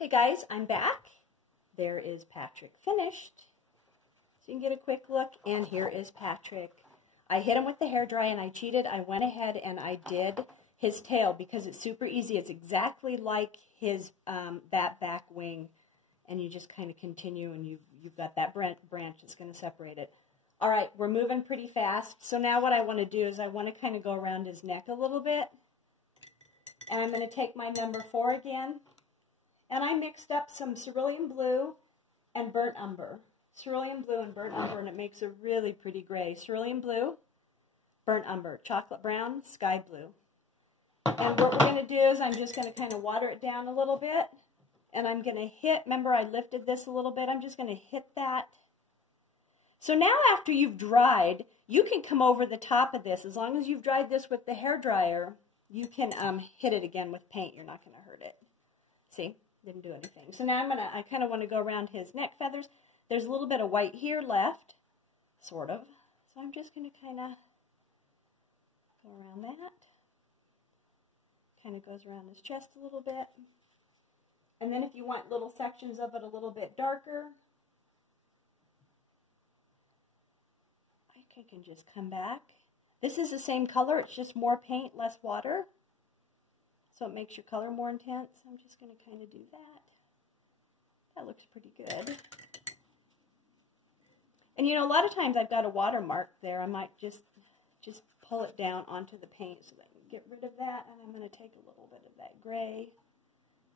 Hey guys, I'm back. There is Patrick finished. So you can get a quick look, and here is Patrick. I hit him with the hairdryer and I cheated. I went ahead and I did his tail because it's super easy. It's exactly like his that back wing, and you just kind of continue, and you've got that branch that's going to separate it. All right, we're moving pretty fast. So now what I want to do is I want to kind of go around his neck a little bit, and I'm going to take my number 4 again. And I mixed up some cerulean blue and burnt umber. Cerulean blue and burnt umber, and it makes a really pretty gray. Cerulean blue, burnt umber, chocolate brown, sky blue. And what we're going to do is I'm just going to kind of water it down a little bit. And I'm going to hit, remember I lifted this a little bit, I'm just going to hit that. So now after you've dried, you can come over the top of this. As long as you've dried this with the hairdryer, you can hit it again with paint. You're not going to hurt it. See? Didn't do anything. So now I kind of want to go around his neck feathers. There's a little bit of white here left, sort of. So I'm just going to kind of go around that. Kind of goes around his chest a little bit. And then if you want little sections of it a little bit darker, I can just come back. This is the same color, it's just more paint, less water. So it makes your color more intense. I'm just going to kind of do that. That looks pretty good. And you know, a lot of times I've got a watermark there. I might just pull it down onto the paint so that I can get rid of that. And I'm going to take a little bit of that gray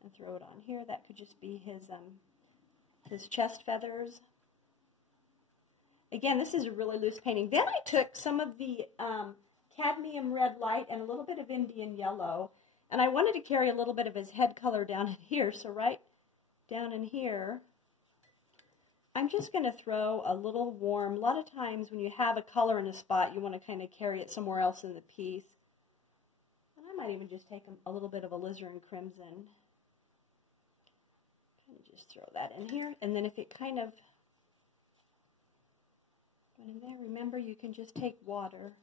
and throw it on here. That could just be his chest feathers. Again, this is a really loose painting. Then I took some of the cadmium red light and a little bit of Indian yellow. And I wanted to carry a little bit of his head color down in here. So right down in here, I'm just going to throw a little warm. A lot of times when you have a color in a spot, you want to kind of carry it somewhere else in the piece. And I might even just take a little bit of alizarin crimson. Kind of just throw that in here. And then if it kind of went in there, remember you can just take water.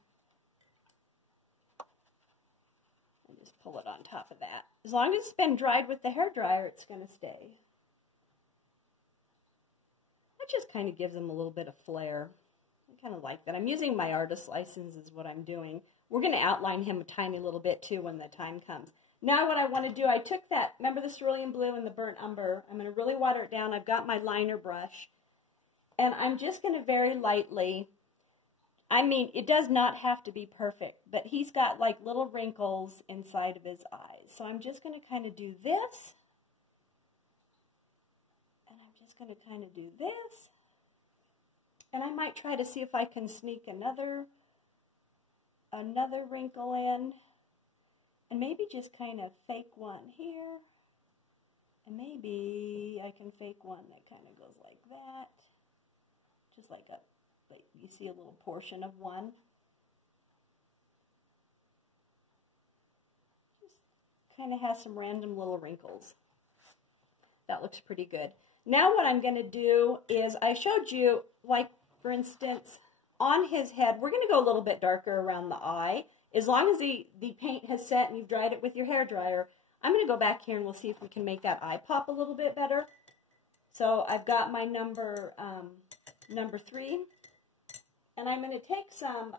Just pull it on top of that. As long as it's been dried with the hairdryer, it's going to stay. That just kind of gives them a little bit of flair. I kind of like that. I'm using my artist license is what I'm doing. We're going to outline him a tiny little bit too when the time comes. Now what I want to do, I took that, remember the cerulean blue and the burnt umber. I'm going to really water it down. I've got my liner brush. And I'm just going to very lightly, I mean, it does not have to be perfect, but he's got like little wrinkles inside of his eyes. So I'm just going to kind of do this. And I'm just going to kind of do this. And I might try to see if I can sneak another wrinkle in. And maybe just kind of fake one here. And maybe I can fake one that kind of goes like that. Just like you see a little portion of one. Just kind of has some random little wrinkles. That looks pretty good. Now what I'm going to do is, I showed you, like for instance, on his head, we're going to go a little bit darker around the eye. As long as the paint has set and you've dried it with your hairdryer, I'm going to go back here and we'll see if we can make that eye pop a little bit better. So I've got my number 3. And I'm going to take some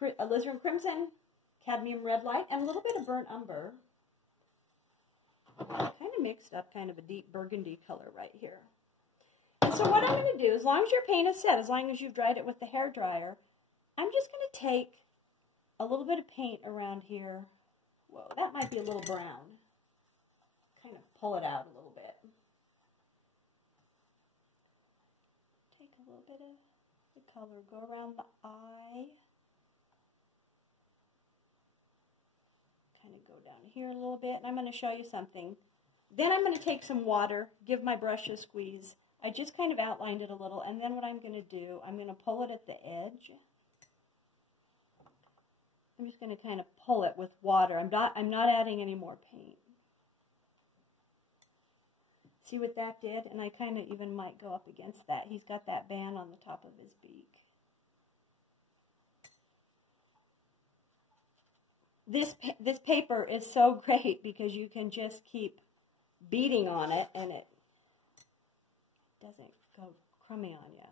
alizarin crimson, cadmium red light, and a little bit of burnt umber. Kind of mixed up kind of a deep burgundy color right here. And so what I'm going to do, as long as your paint is set, as long as you've dried it with the hairdryer, I'm just going to take a little bit of paint around here. Whoa, that might be a little brown. Kind of pull it out a little bit. Take a little bit of the color, go around the eye, kind of go down here a little bit, and I'm going to show you something. Then I'm going to take some water, give my brush a squeeze. I just kind of outlined it a little, and then what I'm going to do, I'm going to pull it at the edge. I'm just going to kind of pull it with water. I'm not adding any more paint. See what that did? And I kind of even might go up against that. He's got that band on the top of his beak. This paper is so great because you can just keep beading on it, and it doesn't go crummy on you.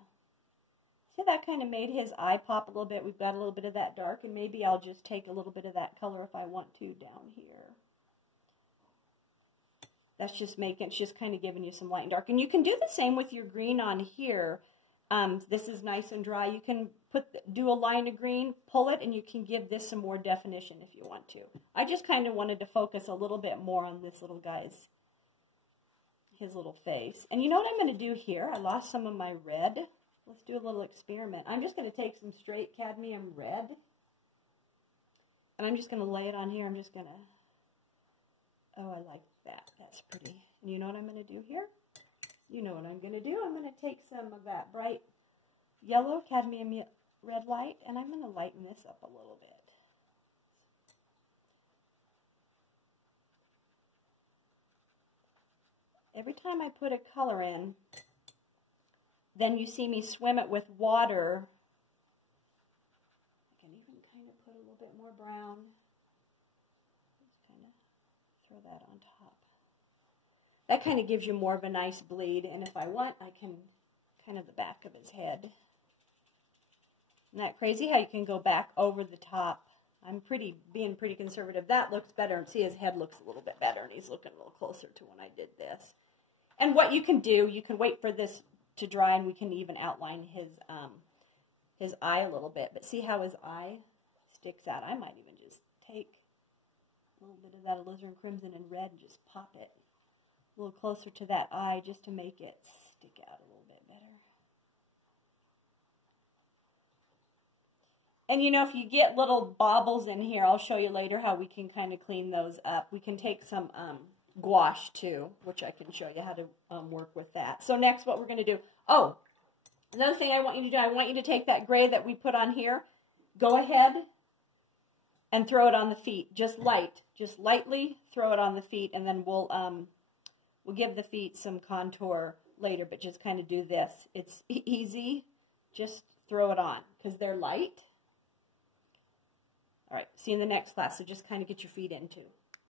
See, that kind of made his eye pop a little bit. We've got a little bit of that dark, and maybe I'll just take a little bit of that color if I want to down here. That's just making, it's just kind of giving you some light and dark. And you can do the same with your green on here. This is nice and dry. You can do a line of green, pull it, and you can give this some more definition if you want to. I just kind of wanted to focus a little bit more on this little guy's, his little face. And you know what I'm going to do here? I lost some of my red. Let's do a little experiment. I'm just going to take some straight cadmium red, and I'm just going to lay it on here. I'm just going to, oh, I like that. That's pretty. And you know what I'm going to do here? You know what I'm going to do. I'm going to take some of that bright yellow cadmium red light, and I'm going to lighten this up a little bit. Every time I put a color in, then you see me swim it with water. I can even kind of put a little bit more brown. Just kind of throw that on top. That kind of gives you more of a nice bleed, and if I want, I can kind of the back of his head. Isn't that crazy how you can go back over the top? I'm being pretty conservative. That looks better, and see his head looks a little bit better, and he's looking a little closer to when I did this. And what you can do, you can wait for this to dry, and we can even outline his eye a little bit. But see how his eye sticks out? I might even just take a little bit of that alizarin crimson and red and just pop it a little closer to that eye just to make it stick out a little bit better. And you know, if you get little bobbles in here, I'll show you later how we can kind of clean those up. We can take some gouache too, which I can show you how to work with that. So next what we're going to do, oh, another thing I want you to do, I want you to take that gray that we put on here, go ahead and throw it on the feet, just lightly throw it on the feet, and then we'll give the feet some contour later, but just kind of do this. It's easy, just throw it on because they're light. All right, see you in the next class, so just kind of get your feet into.